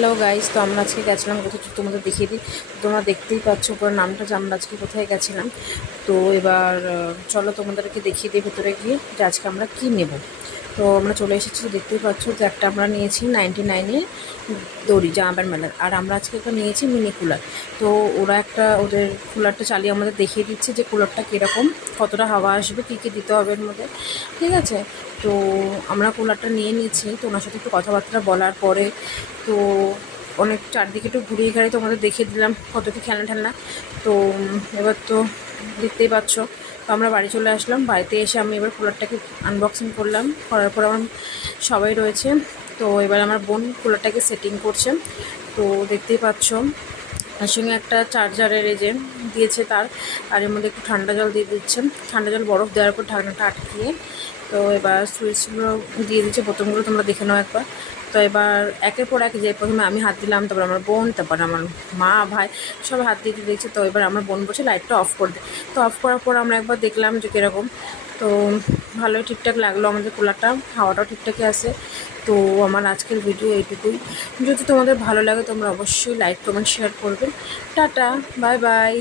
Hello guys, তো আমরা আজকে গেছিলাম কোথাও, তোমাদের দেখিয়ে দিই। তোমরা দেখতেই পাচ্ছ উপরে নামটা যে আমরা আজকে কোথায় গেছিলাম। তো এবার চলো তোমাদেরকে দেখিয়ে দিই ভেতরে গিয়ে যে আজকে আমরা কী নেব। তো আমরা চলে এসেছি, দেখতেই পাচ্ছ যে একটা আমরা নিয়েছি 99-এ দড়ি জামার মেলার, আর আমরা আজকে একটা নিয়েছি মিনি কুলার। তো ওরা একটা ওদের কুলারটা চালিয়ে আমাদের দেখিয়ে দিচ্ছে যে কুলারটা কীরকম, কতটা হাওয়া আসবে, কী কী দিতে হবে এর মধ্যে। ঠিক আছে, তো আমরা কুলারটা নিয়ে নিয়েছি। তো ওনার সাথে একটু কথাবার্তা বলার পরে তো অনেক চারদিকে একটু ঘুরিয়ে ঘাড়িয়ে তোমাদের দেখিয়ে দিলাম কত কী খেলনা ঠেলনা। তো এবার তো দেখতেই পাচ্ছ। তো আমরা বাড়ি চলে আসলাম। বাড়িতে এসে আমি এবার কুলারটাকে আনবক্সিং করলাম, করার পর আমার সবাই রয়েছে। তো এবার আমার বোন কুলারটাকে সেটিং করছে। তো দেখতেই পাচ্ছ তার সঙ্গে একটা চার্জারের যে দিয়েছে তার, আর এর মধ্যে একটু ঠান্ডা জল দিয়ে দিচ্ছে। ঠান্ডা জল বরফ দেওয়ার পর ঢাকনাটা আটকিয়ে তো এবার সুইচগুলো দিয়ে দিচ্ছে, বোতামগুলো তোমরা দেখে নাও একবার। তো এবার একের পর এক, যে প্রথমে আমি হাত দিলাম, তারপর আমার বোন, তারপর আমার মা ভাই সব হাত দিয়ে দিয়েছে। তো এবার আমার বোন বলছে লাইটটা অফ করে দে। তো অফ করার পর আমরা একবার দেখলাম যে কীরকম। তো ভালোই ঠিকঠাক লাগলো আমাদের কুলারটা, হাওয়াটাও ঠিকঠাকই আসে। তো আমার আজকের ভিডিও এইটুকুই। যদি তোমাদের ভালো লাগে তোমরা অবশ্যই লাইক কমেন্ট শেয়ার করবেন। Tata, bye bye.